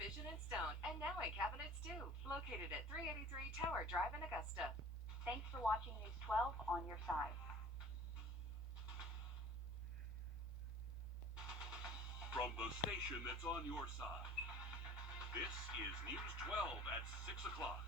Vision and Stone, and now in cabinets too. Located at 383 Tower Drive in Augusta. Thanks for watching News 12 on your side. From the station that's on your side, this is News 12 at 6 o'clock.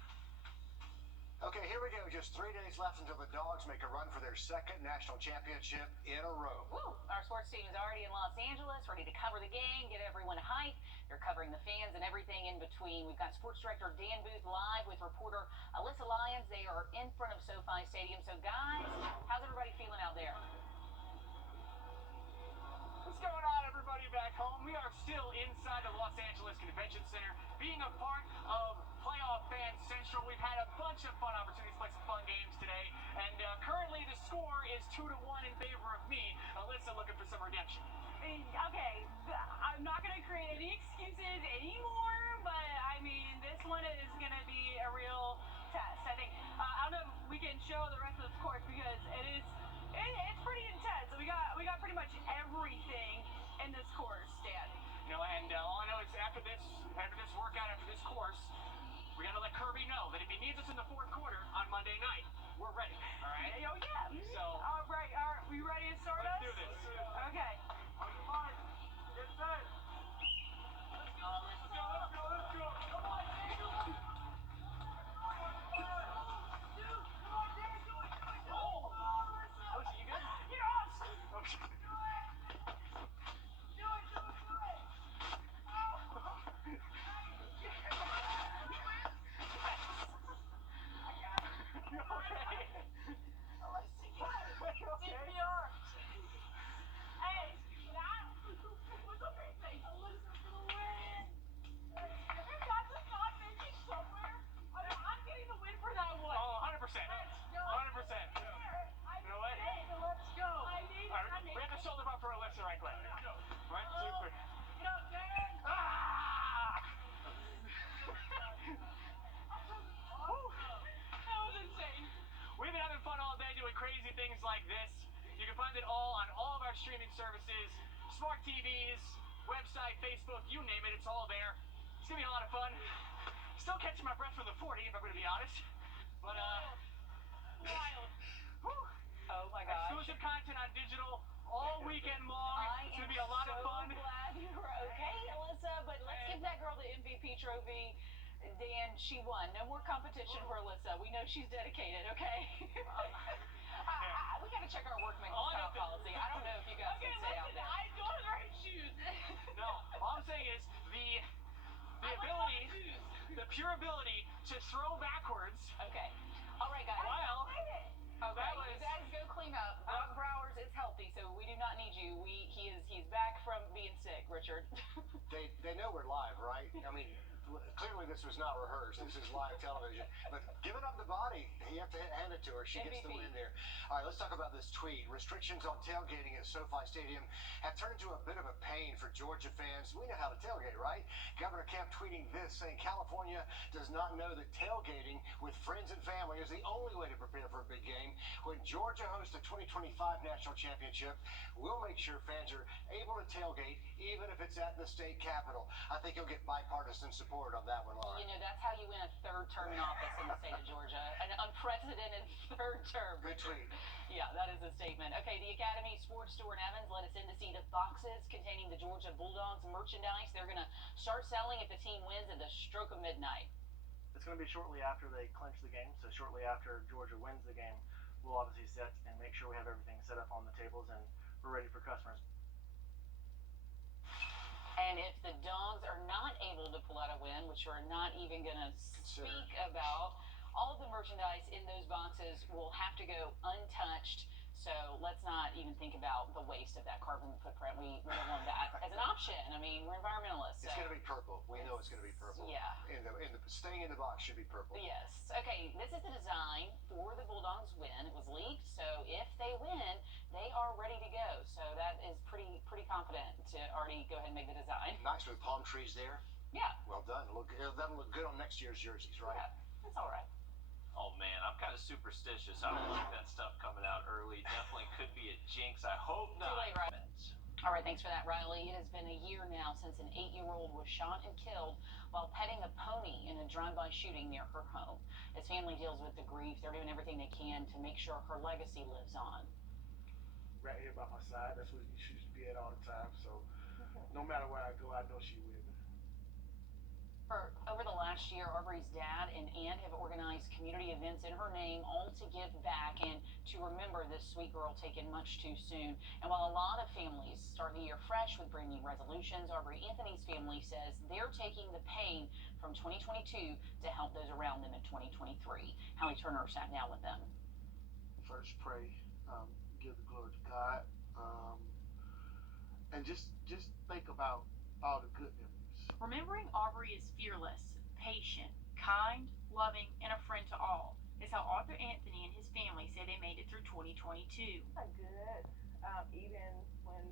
Okay, here we go. Just 3 days left until the Dogs make a run for their second national championship in a row. Woo! Our sports team is already in Los Angeles, ready to cover the game, get everyone hyped. They're covering the fans and everything in between. We've got sports director Dan Booth live with reporter Alyssa Lyons. They are in front of SoFi Stadium. So, guys, how's everybody feeling out there? What's going on, everybody back home? We are still inside the Los Angeles Convention Center, being a part of Playoff Fan Central. We've had a bunch of fun opportunities to play some fun games today, and currently the score is 2-1 in favor of me. Alyssa looking for some redemption. Okay, I'm not going to create any excuses anymore, but I mean, this one is going to be a real test. I think, I don't know if we can show the rest of the course because it's pretty intense. We got pretty much everything in this course, Dan. You know, and all I know is after this workout, after this course, we got to let Kirby know that if he needs us in the fourth quarter on Monday night, we're ready. All right? Oh, yeah. So, all right. We ready to start let's us? do this. Okay. Get set. Let's go. Come on, Daniel. Alyssa, you good? Yes! Okay. Shoulder bump for Alyssa right quick. 1, 2, 3. Go, Dan! Ah! That was insane. We've been having fun all day doing crazy things like this. You can find it all on all of our streaming services, smart TVs, website, Facebook, you name it, it's all there. It's gonna be a lot of fun. Still catching my breath from the 40, if I'm gonna be honest. But Wild. Whew. Oh, my gosh. Exclusive content on digital all weekend long. It's gonna be a lot of fun. I'm so glad you were okay, Alyssa, but let's give that girl the MVP trophy. Dan, she won. No more competition for Alyssa. We know she's dedicated, okay? We got to check our workman's comp policy. I don't know if you guys can stay out there. I don't have the right shoes. No, all I'm saying is the ability, the pure ability to throw backwards. Okay. All right, guys. While Okay, you guys go clean up. Doc Browers is healthy, so we do not need you. He's back from being sick, Richard. They know we're live, right? I mean, clearly this was not rehearsed. This is live television. But giving up the body, you have to hand it to her. She gets the win there. All right, let's talk about this tweet. Restrictions on tailgating at SoFi Stadium have turned into a bit of a pain for Georgia fans. We know how to tailgate, right? Governor Kemp tweeting this, saying California does not know that tailgating with friends and family is the only way to prepare for a big game. When Georgia hosts the 2025 National Championship, we'll make sure fans are able to tailgate, even if it's at the state capitol. I think you'll get bipartisan support on that one, Laura. You know, that's how you win a third term in office in the state of Georgia. An unprecedented third term. Good tweet. Yeah, that is a statement. Okay, the Academy Sports Store in Evans let us in to see the boxes containing the Georgia Bulldogs merchandise. They're going to start selling if the team wins at the stroke of midnight. It's going to be shortly after they clinch the game, so shortly after Georgia wins the game, we'll obviously sit and make sure we have everything set up on the tables and we're ready for customers. And if the Dogs are not able to pull out a win, which we're not even going to speak about, all of the merchandise in those boxes will have to go untouched. So let's not even think about the waste of that carbon footprint. We don't want that as an option. I mean, we're environmentalists. It's going to be purple. We know it's going to be purple. Yeah. Staying in the box should be purple. Yes. Okay, this is the design for the Bulldogs win. It was leaked, so if they win, they are ready to go. So that is pretty confident to already go ahead and make the design. Nice with palm trees there. Yeah. Well done. That'll look good on next year's jerseys, right? Yeah, that's all right. Oh man, I'm kind of superstitious. I don't like that stuff coming out early. Definitely could be a jinx. I hope not. Too late, right? All right, thanks for that, Riley. It has been a year now since an 8-year-old was shot and killed while petting a pony in a drive-by shooting near her home. As family deals with the grief, they're doing everything they can to make sure her legacy lives on. Right here by my side, that's where she used to be at all the time, so no matter where I go, I know she with me. Over the last year, Aubrey's dad and aunt have organized community events in her name, all to give back and to remember this sweet girl taken much too soon. And while a lot of families start the year fresh with brand new resolutions, Aubrey Anthony's family says they're taking the pain from 2022 to help those around them in 2023. Howie Turner sat down with them. First pray, give the glory to God, and just think about all the good memories. Remembering Aubrey is fearless, patient, kind, loving, and a friend to all is how Arthur Anthony and his family say they made it through 2022. Good. Even when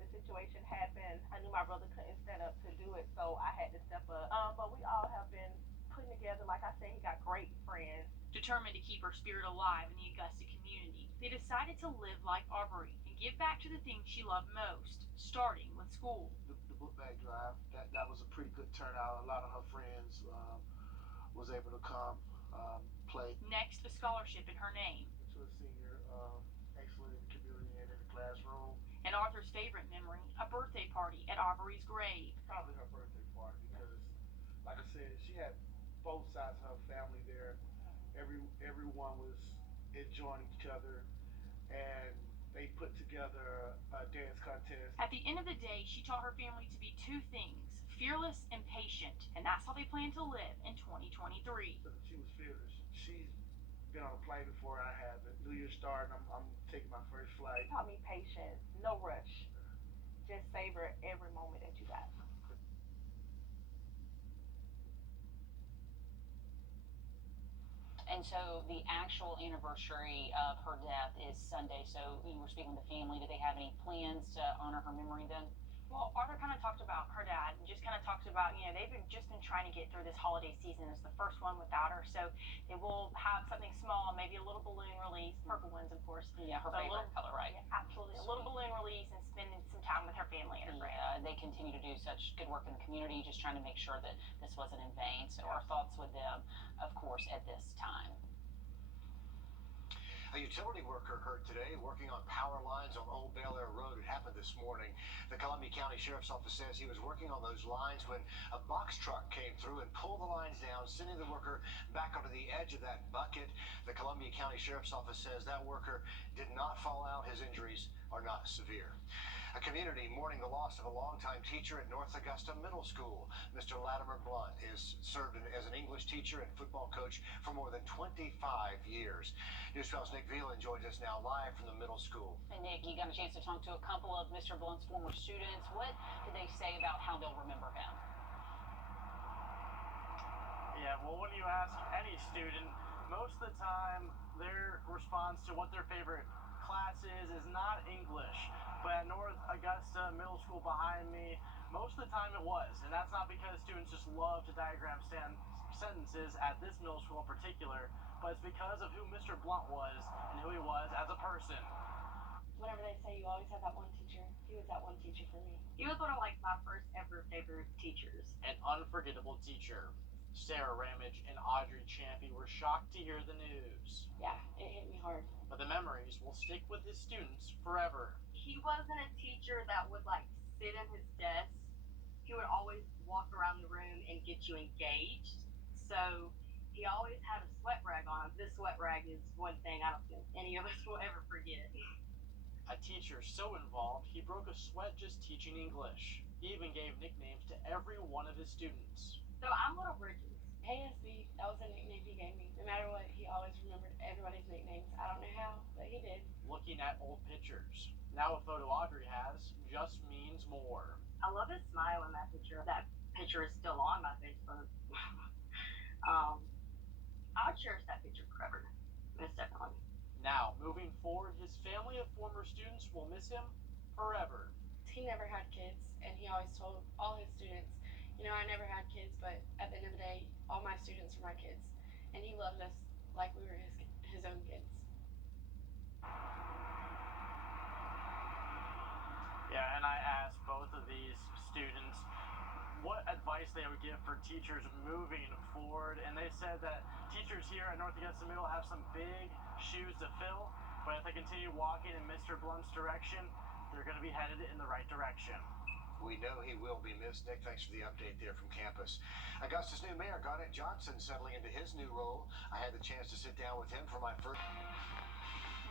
the situation happened, I knew my brother couldn't stand up to do it, so I had to step up. But we all have been putting together, like I said, he got great friends. Determined to keep her spirit alive in the Augusta community, they decided to live like Aubrey and give back to the things she loved most, starting with school. The book bag drive, that was a pretty good turnout. A lot of her friends was able to come play. Next, a scholarship in her name. To a senior, excellent in the community and in the classroom. And Arthur's favorite memory, a birthday party at Aubrey's grave. Probably her birthday party because, like I said, she had both sides of her family there. Everyone was enjoying each other, and they put together a dance contest. At the end of the day, she taught her family to be two things, fearless and patient, and that's how they plan to live in 2023. She was fearless. She's been on a plane before I have. New Year's starting, I'm taking my first flight. Taught me patience, no rush. Just savor every moment that you got. And so the actual anniversary of her death is Sunday. So you were speaking with the family. Do they have any plans to honor her memory then? Well, Arthur kind of talked about her dad and just kind of talked about, they've just been trying to get through this holiday season. It's the first one without her. So they will have something small, maybe a little balloon release, purple ones, of course. Yeah, her favorite color, right? Yeah, absolutely. A little balloon release and spending some time with her family and her friends. Yeah, they continue to do such good work in the community, just trying to make sure that this wasn't in vain. So our thoughts with them, of course, at this time. A utility worker hurt today working on power lines on Old Bel Air Road. It happened this morning. The Columbia County Sheriff's Office says he was working on those lines when a box truck came through and pulled the lines down, sending the worker back onto the edge of that bucket. The Columbia County Sheriff's Office says that worker did not fall out. His injuries are not severe. A community mourning the loss of a longtime teacher at North Augusta Middle School. Mr. Latimer Blunt is served as an English teacher and football coach for more than 25 years. News 12's Nick Veland joins us now live from the middle school. And Nick, you got a chance to talk to a couple of Mr. Blunt's former students. What did they say about how they'll remember him? Yeah, well, when you ask any student, most of the time their response to what their favorite class is not English. But at North Augusta Middle School behind me, most of the time it was. And that's not because students just love to diagram sentences at this middle school in particular, but it's because of who Mr. Blunt was and who he was as a person. Whenever they say you always have that one teacher, he was that one teacher for me. He was one of my first ever favorite teachers. An unforgettable teacher. Sarah Ramage and Audrey Champy were shocked to hear the news. Yeah, it hit me hard. But the memories will stick with his students forever. He wasn't a teacher that would sit in his desk. He would always walk around the room and get you engaged. So he always had a sweat rag on him. This sweat rag is one thing I don't think any of us will ever forget. A teacher so involved, he broke a sweat just teaching English. He even gave nicknames to every one of his students. So I'm Little Bridges. KSB, that was a nickname he gave me. No matter what, he always remembered everybody's nicknames. I don't know how, but he did. Looking at old pictures. Now a photo Audrey has just means more. I love his smile in that picture. That picture is still on my Facebook. I'll cherish that picture forever. Most definitely. Now, moving forward, his family of former students will miss him forever. He never had kids, and he always told all his students, I never had kids, but at the end of the day, all my students were my kids. And he loved us like we were his own kids. Yeah, and I asked both of these students, what advice they would give for teachers moving forward. And they said that teachers here at North Augusta Middle have some big shoes to fill, but if they continue walking in Mr. Blunt's direction, they're going to be headed in the right direction. We know he will be missed. Nick, thanks for the update there from campus. Augusta's new mayor, Garnett Johnson, settling into his new role. I had the chance to sit down with him for my first...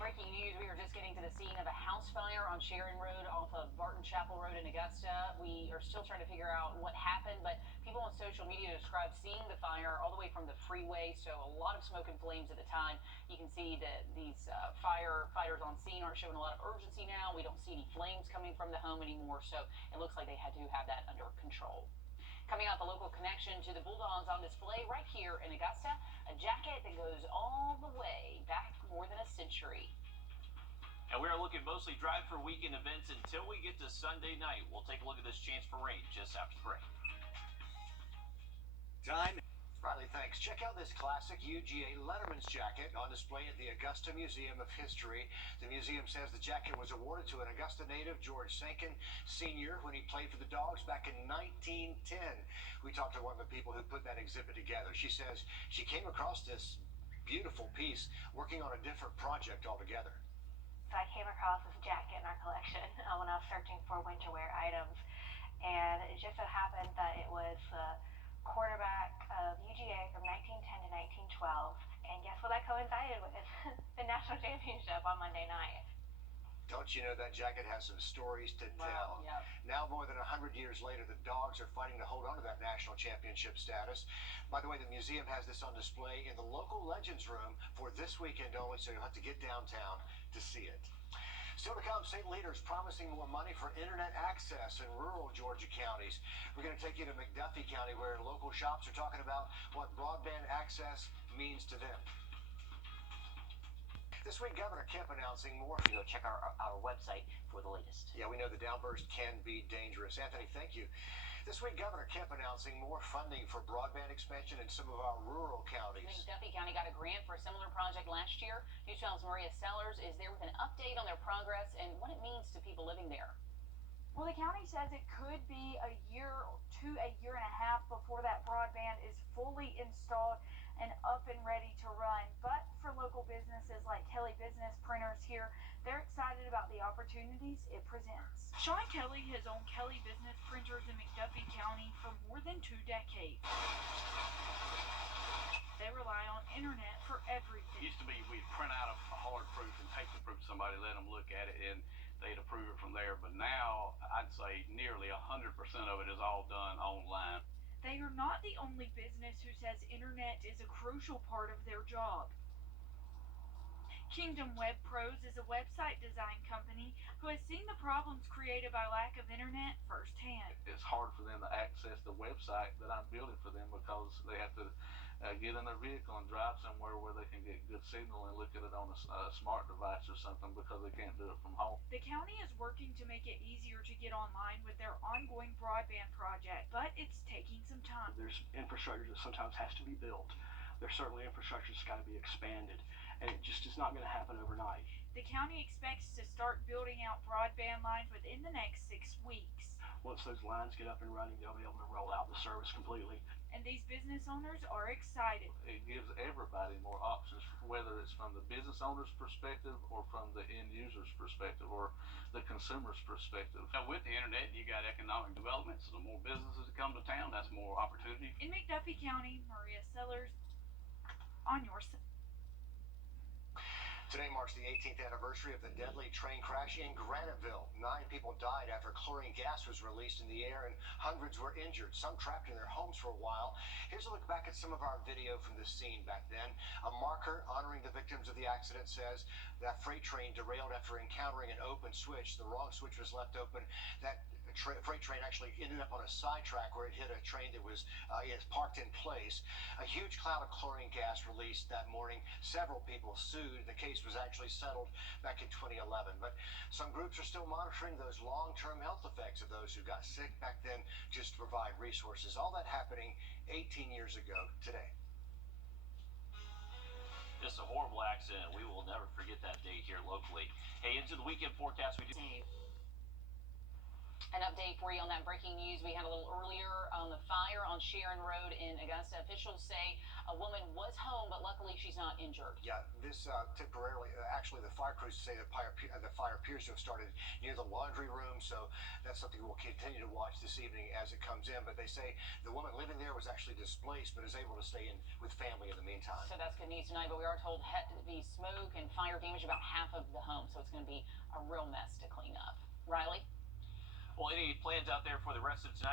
Breaking news, we are just getting to the scene of a house fire on Sharon Road off of Barton Chapel Road in Augusta. We are still trying to figure out what happened, but people on social media describe seeing the fire all the way from the freeway, so a lot of smoke and flames at the time. You can see that these firefighters on scene aren't showing a lot of urgency now. We don't see any flames coming from the home anymore, so it looks like they had to have that under control. Coming out, the local connection to the Bulldogs on display right here in Augusta, a jacket that goes all the way back more than a century. And we are looking mostly dry for weekend events until we get to Sunday night. We'll take a look at this chance for rain just after the break. Time. Riley, thanks. Check out this classic UGA Letterman's jacket on display at the Augusta Museum of History. The museum says the jacket was awarded to an Augusta native, George Sankin Sr., when he played for the Dogs back in 1910. We talked to one of the people who put that exhibit together. She says she came across this beautiful piece working on a different project altogether. So I came across this jacket in our collection when I was searching for winter wear items, and it just so happened that it was quarterback of UGA from 1910 to 1912, and guess what that coincided with? The national championship on Monday night. Don't you know that jacket has some stories to tell? Wow, yeah. Now, more than 100 years later, the Dogs are fighting to hold on to that national championship status. By the way, the museum has this on display in the local Legends Room for this weekend only, so you'll have to get downtown to see it. Still to come, state leaders promising more money for internet access in rural Georgia counties. We're going to take you to McDuffie County, where local shops are talking about what broadband access means to them. This week, Governor Kemp announcing more. Go check our website for the latest. Yeah, we know the downburst can be dangerous. Anthony, thank you. This week, Governor Kemp announcing more funding for broadband expansion in some of our rural counties. McDuffie County got a grant for a similar project last year. News 12's Maria Sellers is there with an update on their progress and what it means to people living there. Well, the county says it could be a year to a year and a half before that broadband is fully installed and up and ready to run. But for local businesses like Kelly Business Printers here, they're excited about the opportunities it presents. Sean Kelly has owned Kelly Business Printers in McDuffie County for more than 2 decades. They rely on internet for everything. It used to be we'd print out a hard proof and take the proof to somebody, let them look at it, and they'd approve it from there. But now, I'd say nearly 100% of it is all done online. They are not the only business who says internet is a crucial part of their job. Kingdom Web Pros is a website design company who has seen the problems created by lack of internet firsthand. It's hard for them to access the website that I'm building for them because they have to get in their vehicle and drive somewhere where they can get good signal and look at it on a smart device or something because they can't do it from home. The county is working to make it easier to get online with their ongoing broadband project, but it's taking some time. There's infrastructure that sometimes has to be built. There's certainly infrastructure that's got to be expanded, and it just is not going to happen overnight. The county expects to start building out broadband lines within the next 6 weeks. Once those lines get up and running, they'll be able to roll out the service completely. And these business owners are excited. It gives everybody more options, whether it's from the business owner's perspective or from the end user's perspective or the consumer's perspective. Now, with the internet, you got economic development, so the more businesses that come to town, that's more opportunity. In McDuffie County, Maria Sellers, on your side. Today marks the 18th anniversary of the deadly train crash in Graniteville. 9 people died after chlorine gas was released in the air and hundreds were injured, some trapped in their homes for a while. Here's a look back at some of our video from the scene back then. A marker honoring the victims of the accident says that freight train derailed after encountering an open switch. The wrong switch was left open. That freight train actually ended up on a sidetrack where it hit a train that was parked in place. A huge cloud of chlorine gas released that morning. Several people sued. The case was actually settled back in 2011. But some groups are still monitoring those long-term health effects of those who got sick back then, just to provide resources. All that happening 18 years ago today. Just a horrible accident. We will never forget that day here locally. Hey, into the weekend forecast we do. An update for you on that breaking news we had a little earlier on the fire on Sharon Road in Augusta. Officials say a woman was home, but luckily she's not injured. Yeah, this temporarily, actually the fire crews say the fire appears to have started near the laundry room, so that's something we'll continue to watch this evening as it comes in. But they say the woman living there was actually displaced, but is able to stay in with family in the meantime. So that's good news tonight, but we are told heavy smoke and fire damage about half of the home, so it's going to be a real mess to clean up. Riley? Well, any plans out there for the rest of tonight?